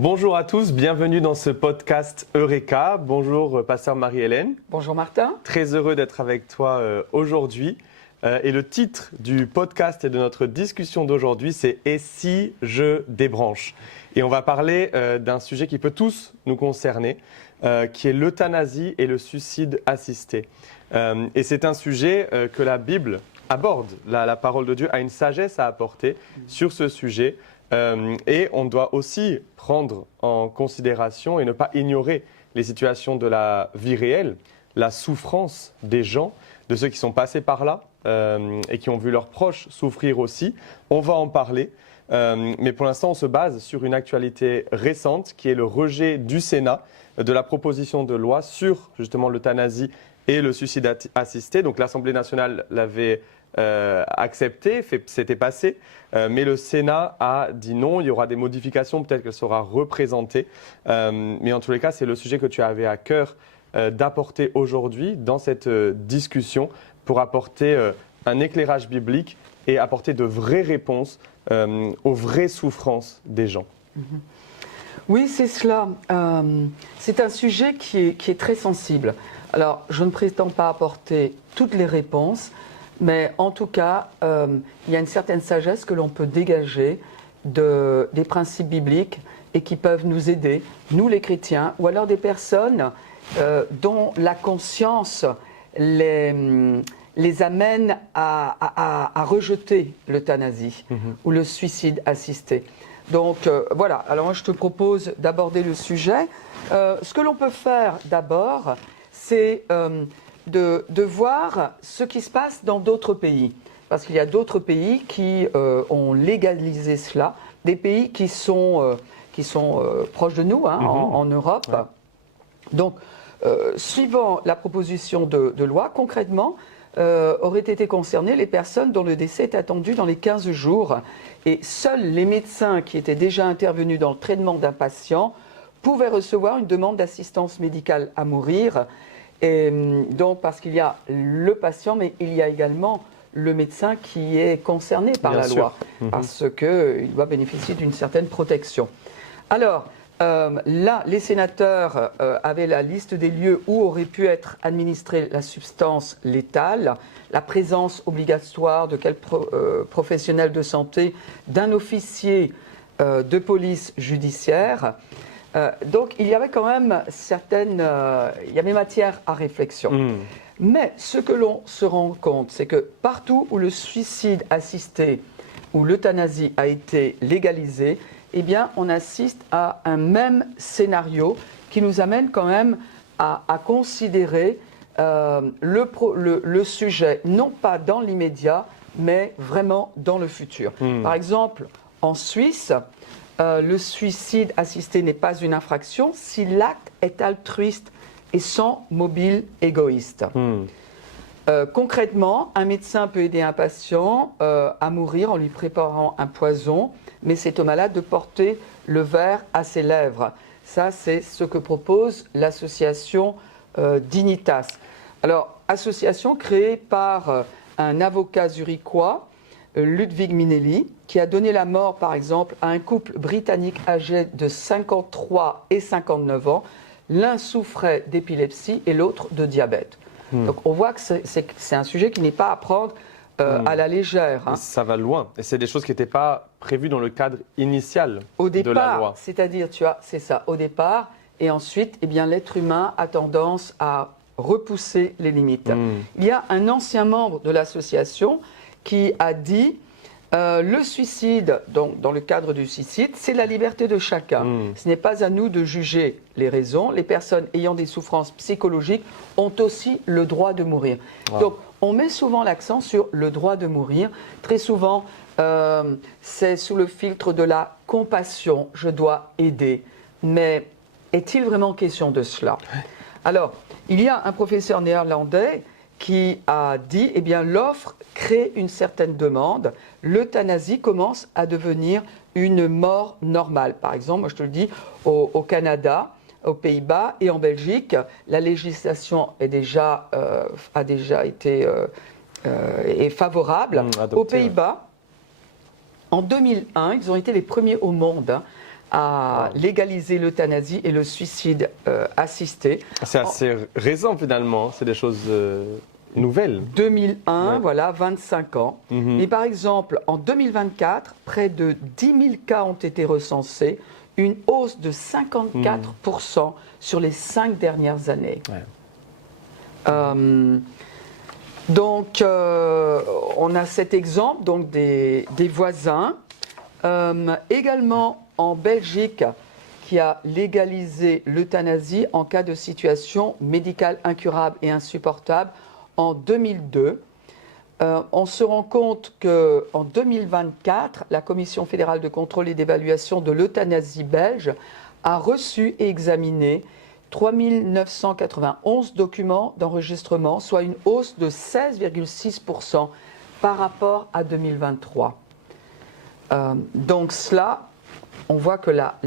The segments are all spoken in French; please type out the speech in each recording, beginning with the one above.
Bonjour à tous, bienvenue dans ce podcast Eureka. Bonjour pasteur Marie-Hélène. Bonjour Martin. Très heureux d'être avec toi aujourd'hui. Et le titre du podcast et de notre discussion d'aujourd'hui, c'est « Et si je débranche ?» Et on va parler d'un sujet qui peut tous nous concerner, qui est l'euthanasie et le suicide assisté. Et c'est un sujet que la Bible aborde. La parole de Dieu a une sagesse à apporter sur ce sujet. Et on doit aussi prendre en considération et ne pas ignorer les situations de la vie réelle, la souffrance des gens, de ceux qui sont passés par là et qui ont vu leurs proches souffrir aussi. On va en parler, mais pour l'instant on se base sur une actualité récente qui est le rejet du Sénat de la proposition de loi sur justement l'euthanasie et le suicide assisté. Donc l'Assemblée nationale l'avait accepté, c'était passé, mais le Sénat a dit non, il y aura des modifications, peut-être qu'elle sera représentée, mais en tous les cas, c'est le sujet que tu avais à cœur d'apporter aujourd'hui dans cette discussion pour apporter un éclairage biblique et apporter de vraies réponses aux vraies souffrances des gens. Oui, c'est cela. C'est un sujet qui est très sensible. Alors, je ne prétends pas apporter toutes les réponses, mais en tout cas, il y a une certaine sagesse que l'on peut dégager des principes bibliques et qui peuvent nous aider, nous les chrétiens, ou alors des personnes dont la conscience les amène à rejeter l'euthanasie ou le suicide assisté. Donc voilà, alors moi je te propose d'aborder le sujet. Ce que l'on peut faire d'abord, c'est de voir ce qui se passe dans d'autres pays. Parce qu'il y a d'autres pays qui ont légalisé cela, des pays qui sont proches de nous, en Europe. Ouais. Donc, suivant la proposition de loi, concrètement, auraient été concernées les personnes dont le décès est attendu dans les 15 jours. Et seuls les médecins qui étaient déjà intervenus dans le traitement d'un patient pouvaient recevoir une demande d'assistance médicale à mourir. Et donc, parce qu'il y a le patient, mais il y a également le médecin qui est concerné par la loi, parce qu'il doit bénéficier d'une certaine protection. Alors, là, les sénateurs avaient la liste des lieux où aurait pu être administrée la substance létale, la présence obligatoire de quel professionnel de santé, d'un officier de police judiciaire. Donc, il y avait quand même il y avait matière à réflexion. Mais ce que l'on se rend compte, c'est que partout où le suicide assisté ou l'euthanasie a été légalisé, eh bien, on assiste à un même scénario qui nous amène quand même à considérer le sujet, non pas dans l'immédiat, mais vraiment dans le futur. Par exemple, en Suisse, le suicide assisté n'est pas une infraction si l'acte est altruiste et sans mobile égoïste. Concrètement, un médecin peut aider un patient à mourir en lui préparant un poison, mais c'est au malade de porter le verre à ses lèvres. Ça, c'est ce que propose l'association Dignitas. Alors, association créée par un avocat zurichois, Ludwig Minelli, qui a donné la mort, par exemple, à un couple britannique âgé de 53 et 59 ans. L'un souffrait d'épilepsie et l'autre de diabète. Donc on voit que c'est un sujet qui n'est pas à prendre à la légère. Ça va loin. Et c'est des choses qui n'étaient pas prévues dans le cadre initial de la loi. C'est-à-dire, c'est ça, au départ. Et ensuite, eh bien, l'être humain a tendance à repousser les limites. Il y a un ancien membre de l'association qui a dit le suicide, donc dans le cadre du suicide, c'est la liberté de chacun. Ce n'est pas à nous de juger les raisons. Les personnes ayant des souffrances psychologiques ont aussi le droit de mourir. Donc, on met souvent l'accent sur le droit de mourir. Très souvent, c'est sous le filtre de la compassion. Je dois aider. Mais est-il vraiment question de cela? Alors, il y a un professeur néerlandais qui a dit, eh bien, l'offre crée une certaine demande. L'euthanasie commence à devenir une mort normale. Par exemple, moi je te le dis, au Canada, aux Pays-Bas et en Belgique, la législation a déjà été favorable. Adopté, aux Pays-Bas, en 2001, ils ont été les premiers au monde à légaliser l'euthanasie et le suicide assisté. C'est assez récent finalement, c'est des choses nouvelles. 2001, Ouais. voilà, 25 ans. Mhm. Et par exemple, en 2024, près de 10 000 cas ont été recensés, une hausse de 54% sur les 5 dernières années. Ouais. Donc, on a cet exemple donc, des voisins. Également en Belgique, qui a légalisé l'euthanasie en cas de situation médicale incurable et insupportable en 2002. On se rend compte qu'en 2024, la Commission fédérale de contrôle et d'évaluation de l'euthanasie belge a reçu et examiné 3 991 documents d'enregistrement, soit une hausse de 16,6% par rapport à 2023. Donc cela, on voit que la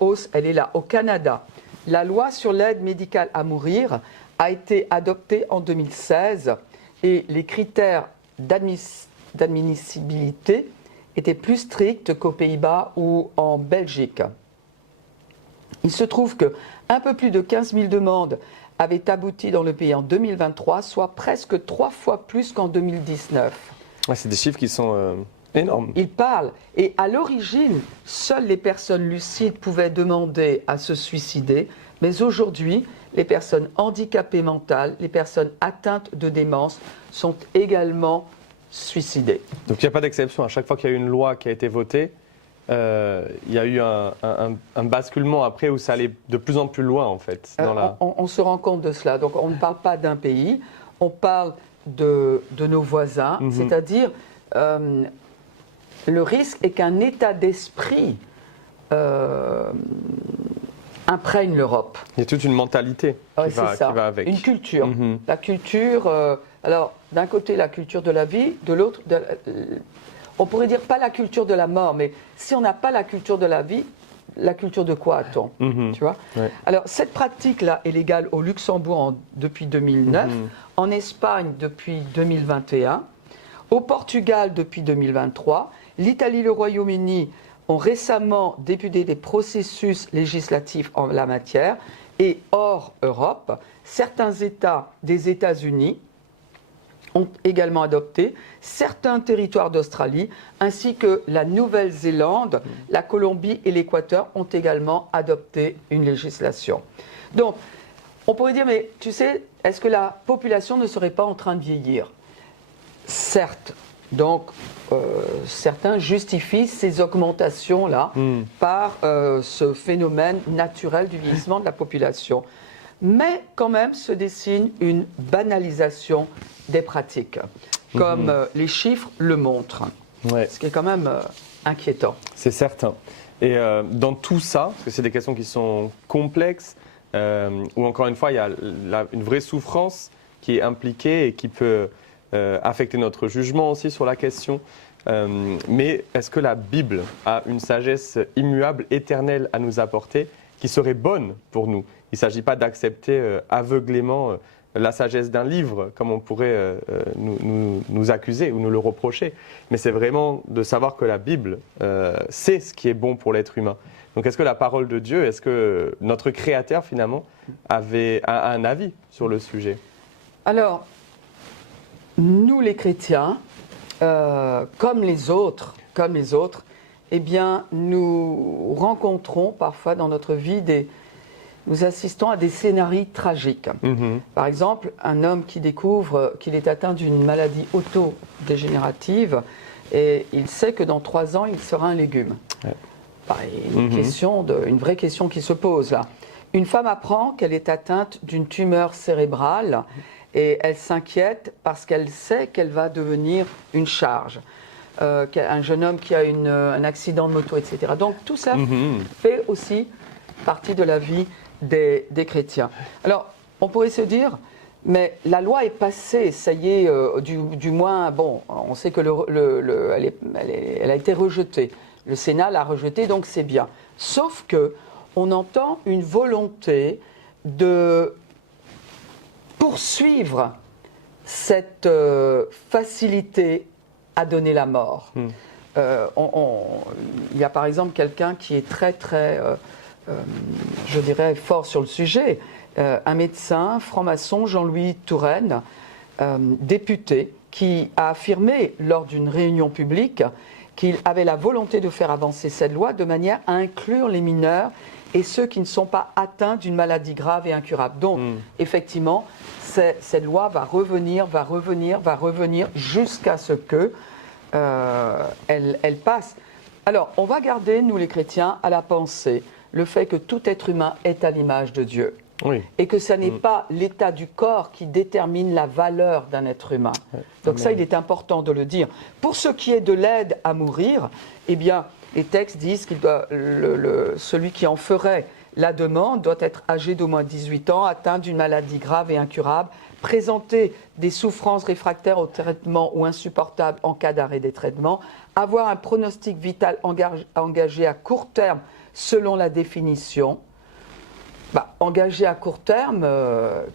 hausse, elle est là. Au Canada, la loi sur l'aide médicale à mourir a été adoptée en 2016 et les critères d'admissibilité étaient plus stricts qu'aux Pays-Bas ou en Belgique. Il se trouve qu'un peu plus de 15 000 demandes avaient abouti dans le pays en 2023, soit presque 3 fois plus qu'en 2019. Ouais, c'est des chiffres qui sont énormes. Il parle. Et à l'origine, seules les personnes lucides pouvaient demander à se suicider. Mais aujourd'hui, les personnes handicapées mentales, les personnes atteintes de démence sont également suicidées. Donc il n'y a pas d'exception. À chaque fois qu'il y a eu une loi qui a été votée, il y a eu un basculement après où ça allait de plus en plus loin en fait. On se rend compte de cela. Donc on ne parle pas d'un pays, on parle de nos voisins, c'est-à-dire le risque est qu'un état d'esprit imprègne l'Europe. Il y a toute une mentalité qui va avec. Une culture. La culture, alors d'un côté la culture de la vie, de l'autre, on pourrait dire pas la culture de la mort, mais si on n'a pas la culture de la vie, la culture de quoi a-t-on tu vois. Ouais. Alors cette pratique-là est légale au Luxembourg depuis 2009, en Espagne depuis 2021, au Portugal depuis 2023, l'Italie et le Royaume-Uni ont récemment débuté des processus législatifs en la matière et hors Europe, certains États des États-Unis ont également adopté, certains territoires d'Australie ainsi que la Nouvelle-Zélande, la Colombie et l'Équateur ont également adopté une législation. Donc, on pourrait dire, mais tu sais, est-ce que la population ne serait pas en train de vieillir ? Certes. Donc, certains justifient ces augmentations-là par ce phénomène naturel du vieillissement de la population. Mais quand même se dessine une banalisation des pratiques, comme les chiffres le montrent, ce qui est quand même inquiétant. C'est certain. Et dans tout ça, parce que c'est des questions qui sont complexes, où encore une fois, il y a une vraie souffrance qui est impliquée et qui peut affecter notre jugement aussi sur la question. Mais est-ce que la Bible a une sagesse immuable, éternelle à nous apporter, qui serait bonne pour nous ? Il ne s'agit pas d'accepter aveuglément la sagesse d'un livre, comme on pourrait nous accuser ou nous le reprocher. Mais c'est vraiment de savoir que la Bible sait ce qui est bon pour l'être humain. Donc est-ce que la parole de Dieu, est-ce que notre Créateur finalement a un avis sur le sujet ? Alors, nous les chrétiens, comme les autres, eh bien, nous rencontrons parfois dans notre vie nous assistons à des scénarios tragiques. Par exemple, un homme qui découvre qu'il est atteint d'une maladie autodégénérative et il sait que dans 3 ans, il sera un légume. Une vraie question qui se pose là. Une femme apprend qu'elle est atteinte d'une tumeur cérébrale et elle s'inquiète parce qu'elle sait qu'elle va devenir une charge. Un jeune homme qui a un accident de moto, etc. Donc tout ça fait aussi partie de la vie des chrétiens. Alors, on pourrait se dire, mais la loi est passée, ça y est, du moins, bon, on sait que elle a été rejetée. Le Sénat l'a rejetée, donc c'est bien. Sauf que on entend une volonté de poursuivre cette facilité à donner la mort. il y a par exemple quelqu'un qui est très, très, je dirais, fort sur le sujet, un médecin franc-maçon, Jean-Louis Touraine, député, qui a affirmé lors d'une réunion publique qu'il avait la volonté de faire avancer cette loi de manière à inclure les mineurs et ceux qui ne sont pas atteints d'une maladie grave et incurable. Donc, effectivement, cette loi va revenir jusqu'à ce que elle passe. Alors, on va garder, nous les chrétiens, à la pensée le fait que tout être humain est à l'image de Dieu. Oui. Et que ce n'est pas l'état du corps qui détermine la valeur d'un être humain. Donc ça, il est important de le dire. Pour ce qui est de l'aide à mourir, eh bien, les textes disent que celui qui en ferait la demande doit être âgé d'au moins 18 ans, atteint d'une maladie grave et incurable, présenter des souffrances réfractaires au traitement ou insupportables en cas d'arrêt des traitements, avoir un pronostic vital engagé à court terme selon la définition. Engagé à court terme,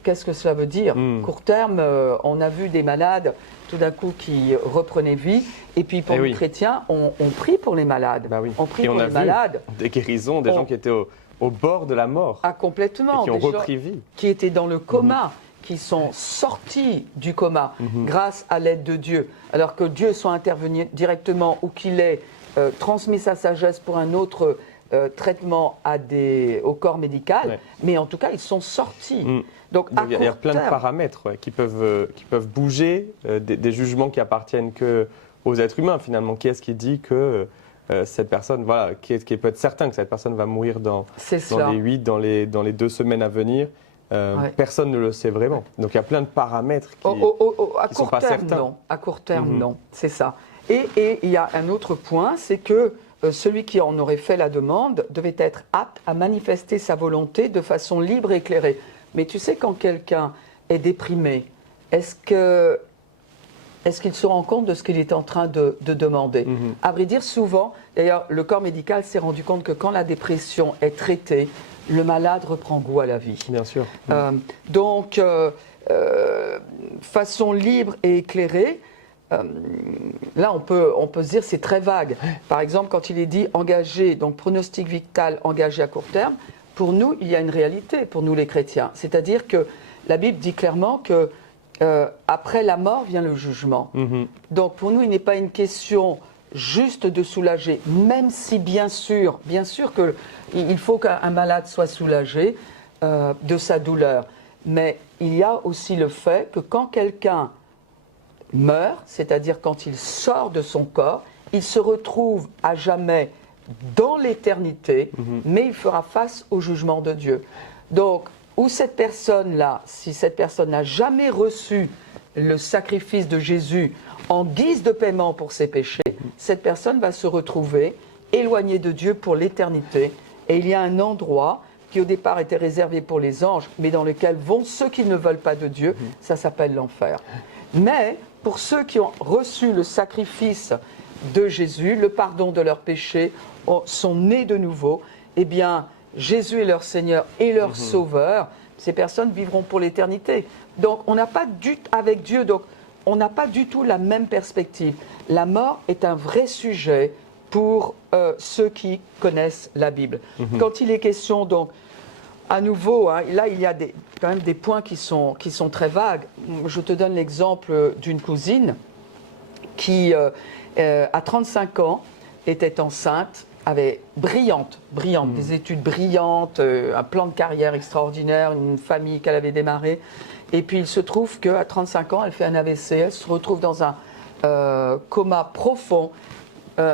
qu'est-ce que cela veut dire? Court terme, on a vu des malades tout d'un coup qui reprenaient vie, et puis pour les chrétiens, on prie pour les malades. Bah oui. On prie et pour on a les malades. Des guérisons, des gens qui étaient au bord de la mort. Ah, complètement. Et qui ont des repris gens vie. Qui étaient dans le coma, qui sont sortis du coma grâce à l'aide de Dieu. Alors que Dieu soit intervenu directement ou qu'il ait transmis sa sagesse pour un autre traitement au corps médical, mais en tout cas, ils sont sortis. Donc, il y a plein de paramètres qui peuvent bouger, des jugements qui appartiennent qu'aux êtres humains, finalement. Qui est-ce qui dit que cette personne, voilà, qui peut être certain que cette personne va mourir dans les 8, dans les 2 semaines à venir? Personne ne le sait vraiment. Donc, il y a plein de paramètres qui ne sont pas certains. Non. À court terme, non. C'est ça. Et il y a un autre point, c'est que celui qui en aurait fait la demande devait être apte à manifester sa volonté de façon libre et éclairée. Mais tu sais, quand quelqu'un est déprimé, est-ce qu'il se rend compte de ce qu'il est en train de demander? À vrai dire, souvent, d'ailleurs, le corps médical s'est rendu compte que quand la dépression est traitée, le malade reprend goût à la vie. Bien sûr. Donc, façon libre et éclairée, là, on peut se dire c'est très vague. Par exemple, quand il est dit engagé, donc pronostic vital engagé à court terme, pour nous, il y a une réalité, pour nous les chrétiens. C'est-à-dire que la Bible dit clairement que après la mort vient le jugement. Donc, pour nous, il n'est pas une question juste de soulager, même si bien sûr qu'il faut qu'un malade soit soulagé de sa douleur. Mais il y a aussi le fait que quand quelqu'un meurt, c'est-à-dire quand il sort de son corps, il se retrouve à jamais dans l'éternité, mais il fera face au jugement de Dieu. Donc, où cette personne-là, si cette personne n'a jamais reçu le sacrifice de Jésus en guise de paiement pour ses péchés, cette personne va se retrouver éloignée de Dieu pour l'éternité. Et il y a un endroit qui au départ était réservé pour les anges, mais dans lequel vont ceux qui ne veulent pas de Dieu, ça s'appelle l'enfer. Mais pour ceux qui ont reçu le sacrifice de Jésus, le pardon de leurs péchés, sont nés de nouveau, eh bien, Jésus est leur Seigneur et leur Sauveur, ces personnes vivront pour l'éternité. Donc, on n'a pas avec Dieu, donc, on n'a pas du tout la même perspective. La mort est un vrai sujet pour ceux qui connaissent la Bible. Quand il est question, donc, à nouveau, là, il y a quand même des points qui sont très vagues. Je te donne l'exemple d'une cousine qui, à 35 ans, était enceinte, avait brillante, des études brillantes, un plan de carrière extraordinaire, une famille qu'elle avait démarrée. Et puis, il se trouve qu'à 35 ans, elle fait un AVC, elle se retrouve dans un coma profond.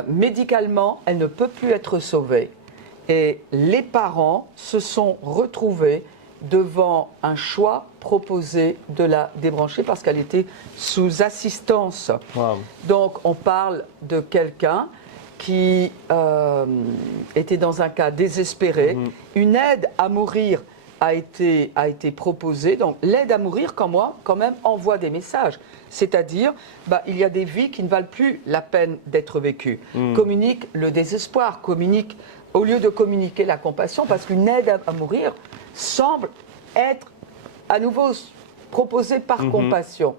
Médicalement, elle ne peut plus être sauvée. Et les parents se sont retrouvés devant un choix proposé de la débrancher parce qu'elle était sous assistance. Wow. Donc, on parle de quelqu'un qui était dans un cas désespéré. Une aide à mourir a été proposée. Donc, l'aide à mourir, quand même, envoie des messages. C'est-à-dire, il y a des vies qui ne valent plus la peine d'être vécues. Communique le désespoir, au lieu de communiquer la compassion, parce qu'une aide à mourir semble être à nouveau proposée par compassion.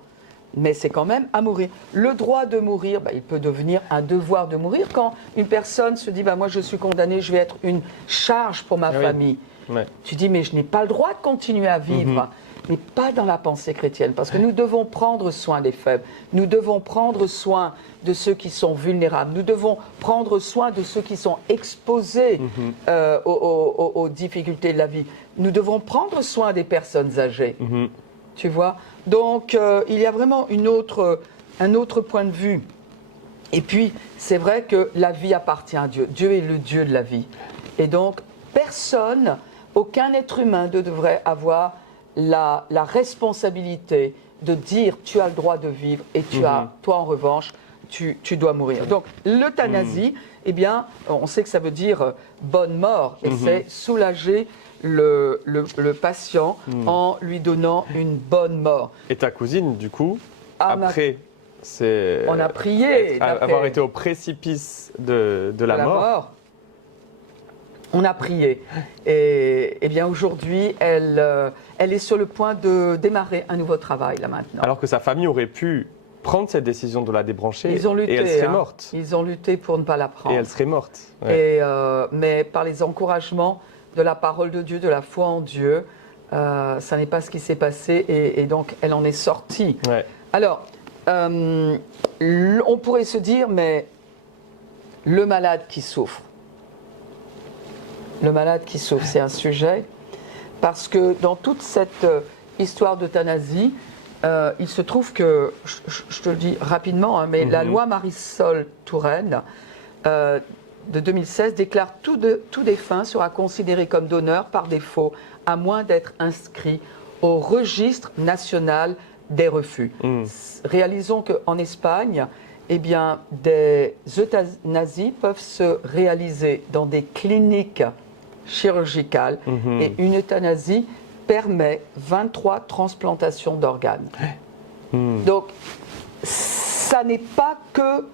mais c'est quand même à mourir. Le droit de mourir, il peut devenir un devoir de mourir quand une personne se dit moi je suis condamné, je vais être une charge pour ma famille. Ouais. Tu dis mais je n'ai pas le droit de continuer à vivre. Mais pas dans la pensée chrétienne, parce que nous devons prendre soin des faibles, nous devons prendre soin de ceux qui sont vulnérables, nous devons prendre soin de ceux qui sont exposés aux difficultés de la vie, nous devons prendre soin des personnes âgées, tu vois. Donc il y a vraiment un autre point de vue. Et puis c'est vrai que la vie appartient à Dieu, Dieu est le Dieu de la vie. Et donc personne, aucun être humain ne devrait avoir la responsabilité de dire tu as le droit de vivre et toi en revanche tu dois mourir. Donc l'euthanasie, eh bien on sait que ça veut dire bonne mort et c'est soulager le patient en lui donnant une bonne mort. Et ta cousine du coup, après on a prié avoir été au précipice de la mort. On a prié. Et bien aujourd'hui, elle est sur le point de démarrer un nouveau travail là maintenant. Alors que sa famille aurait pu prendre cette décision de la débrancher Ils ont lutté, et elle serait morte. Ils ont lutté pour ne pas la prendre. Et elle serait morte. Ouais. Mais par les encouragements de la parole de Dieu, de la foi en Dieu, ça n'est pas ce qui s'est passé et donc elle en est sortie. Ouais. Alors, on pourrait se dire, mais le malade qui souffre, c'est un sujet, parce que dans toute cette histoire d'euthanasie, il se trouve que, je te le dis rapidement, mais la loi Marisol Touraine de 2016 déclare tout défunt sera considéré comme donneur par défaut, à moins d'être inscrit au registre national des refus. Réalisons qu'en Espagne, eh bien, des euthanasies peuvent se réaliser dans des cliniques chirurgicales et une euthanasie permet 23 transplantations d'organes. Donc, ça n'est pas que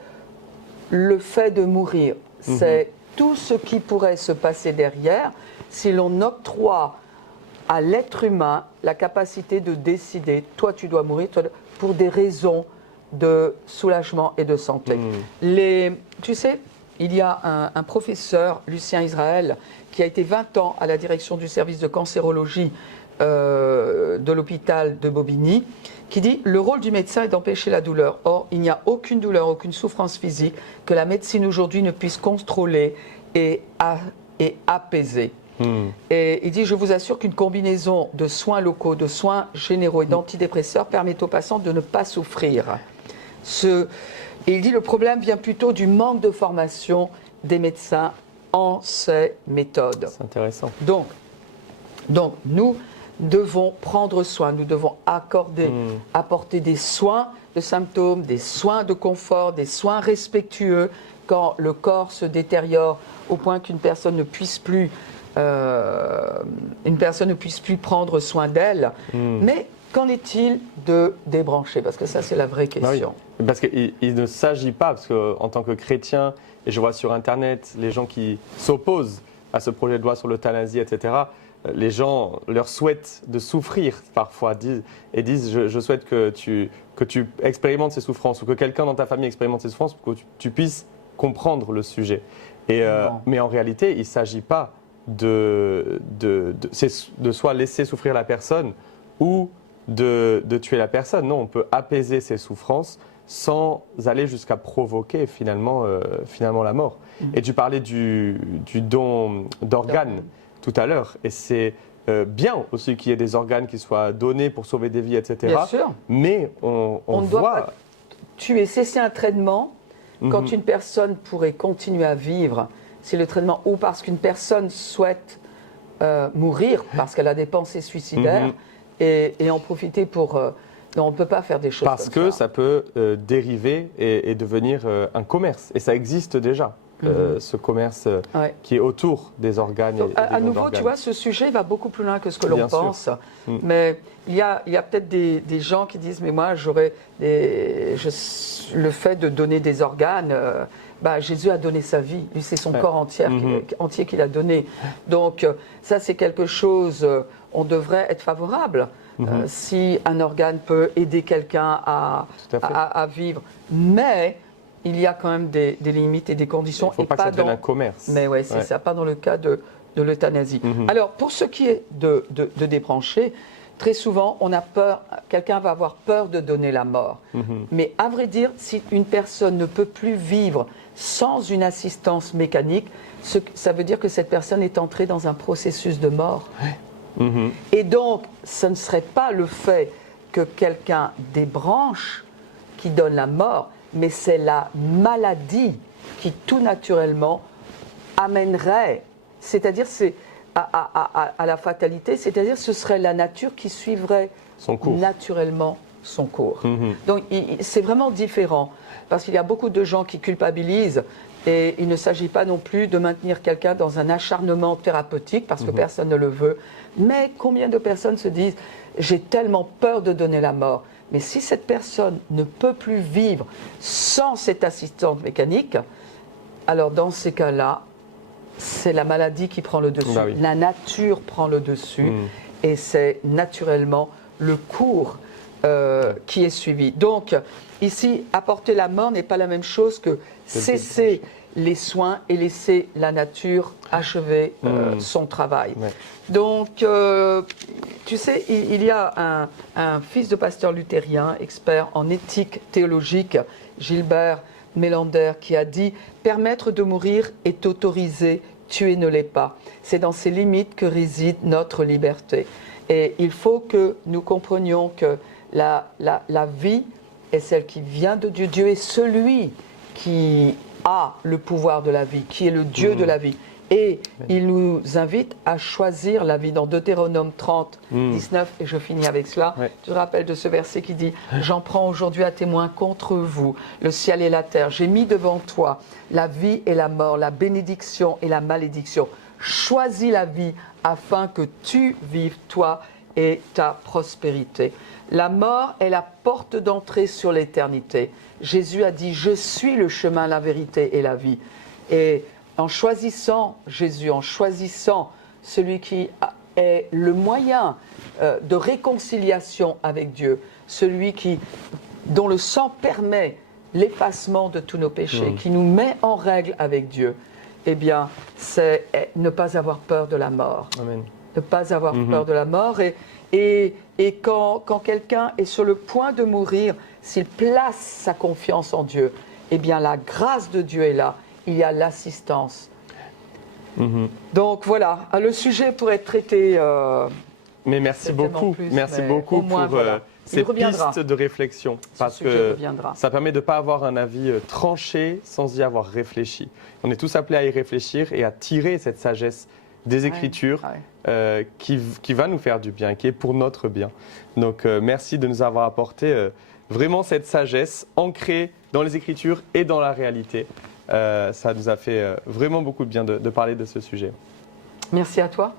le fait de mourir, c'est tout ce qui pourrait se passer derrière si l'on octroie à l'être humain la capacité de décider, toi tu dois mourir pour des raisons de soulagement et de santé. Tu sais, il y a un professeur, Lucien Israël, qui a été 20 ans à la direction du service de cancérologie de l'hôpital de Bobigny, qui dit « Le rôle du médecin est d'empêcher la douleur. Or, il n'y a aucune douleur, aucune souffrance physique que la médecine aujourd'hui ne puisse contrôler et apaiser. » Et il dit « Je vous assure qu'une combinaison de soins locaux, de soins généraux et d'antidépresseurs permet aux patients de ne pas souffrir. » Et il dit « Le problème vient plutôt du manque de formation des médecins en ces méthodes. » C'est intéressant. Donc, nous devons prendre soin, nous devons apporter des soins de symptômes, des soins de confort, des soins respectueux quand le corps se détériore au point qu'une personne ne puisse plus prendre soin d'elle. Mais qu'en est-il de débrancher? Parce que ça, c'est la vraie question. Oui. Parce qu'il ne s'agit pas, parce qu'en tant que chrétien, et je vois sur Internet les gens qui s'opposent à ce projet de loi sur l'euthanasie, etc., les gens leur souhaitent de souffrir parfois et disent je souhaite que tu expérimentes ces souffrances ou que quelqu'un dans ta famille expérimente ces souffrances pour que tu puisses comprendre le sujet. Mais en réalité, il ne s'agit pas de soit laisser souffrir la personne ou de tuer la personne. Non, on peut apaiser ses souffrances sans aller jusqu'à provoquer finalement la mort. Et tu parlais du don d'organes tout à l'heure, et c'est bien aussi qu'il y ait des organes qui soient donnés pour sauver des vies, etc. Bien sûr. Mais on ne doit pas tuer, cesser un traitement quand une personne pourrait continuer à vivre, si le traitement, ou parce qu'une personne souhaite mourir, parce qu'elle a des pensées suicidaires, et en profiter pour... non, on ne peut pas faire des choses parce comme que ça peut dériver et devenir un commerce, et ça existe déjà. ce commerce Ouais. qui est autour des organes. Donc, et des à dons nouveau, d'organes. tu vois, ce sujet va beaucoup plus loin que ce que l'on Bien sûr. pense. Mais il y a peut-être des gens qui disent, mais moi, le fait de donner des organes, Jésus a donné sa vie. Lui, c'est son corps entier qu'il a donné. Donc, ça, c'est quelque chose, on devrait être favorable. Si un organe peut aider quelqu'un à vivre. Mais il y a quand même des limites et des conditions. Il ne faut pas que ça devienne un commerce. Mais oui, c'est ça, pas dans le cas de l'euthanasie. Alors, pour ce qui est de débrancher, très souvent, on a peur, quelqu'un va avoir peur de donner la mort. Mais à vrai dire, si une personne ne peut plus vivre sans une assistance mécanique, ça veut dire que cette personne est entrée dans un processus de mort. Et donc, ce ne serait pas le fait que quelqu'un débranche qui donne la mort, mais c'est la maladie qui tout naturellement amènerait, c'est-à-dire à la fatalité, c'est-à-dire ce serait la nature qui suivrait Son cours. naturellement son cours. Donc c'est vraiment différent, parce qu'il y a beaucoup de gens qui culpabilisent, et il ne s'agit pas non plus de maintenir quelqu'un dans un acharnement thérapeutique, parce que personne ne le veut, mais combien de personnes se disent « j'ai tellement peur de donner la mort ». Mais si cette personne ne peut plus vivre sans cette assistante mécanique, alors dans ces cas-là, c'est la maladie qui prend le dessus. Oui. La nature prend le dessus et c'est naturellement le cours qui est suivi. Donc ici, apporter la mort n'est pas la même chose que cesser les soins et laisser la nature achever son travail. Ouais. Donc, tu sais, il y a un fils de pasteur luthérien, expert en éthique théologique, Gilbert Mélander, qui a dit « Permettre de mourir est autorisé, tuer ne l'est pas. C'est dans ces limites que réside notre liberté. » Et il faut que nous comprenions que la vie est celle qui vient de Dieu. Dieu est celui qui a le pouvoir de la vie, qui est le Dieu de la vie. Et il nous invite à choisir la vie. Dans Deutéronome 30, 19, et je finis avec cela, tu te rappelles de ce verset qui dit « J'en prends aujourd'hui à témoin contre vous, le ciel et la terre. J'ai mis devant toi la vie et la mort, la bénédiction et la malédiction. Choisis la vie afin que tu vives, toi et ta prospérité. » La mort est la porte d'entrée sur l'éternité. Jésus a dit « Je suis le chemin, la vérité et la vie. » Et en choisissant Jésus, en choisissant celui qui est le moyen de réconciliation avec Dieu, celui dont le sang permet l'effacement de tous nos péchés, qui nous met en règle avec Dieu, eh bien, c'est ne pas avoir peur de la mort. Amen. Ne pas avoir peur de la mort. Et quand quelqu'un est sur le point de mourir, s'il place sa confiance en Dieu, eh bien, la grâce de Dieu est là. Il y a l'assistance. Donc voilà, le sujet pourrait être traité. Mais merci beaucoup, pour ces pistes de réflexion, parce que ça permet de ne pas avoir un avis tranché sans y avoir réfléchi. On est tous appelés à y réfléchir et à tirer cette sagesse des Écritures qui va nous faire du bien, qui est pour notre bien. Donc merci de nous avoir apporté vraiment cette sagesse ancrée dans les Écritures et dans la réalité. Ça nous a fait vraiment beaucoup de bien de parler de ce sujet. Merci à toi.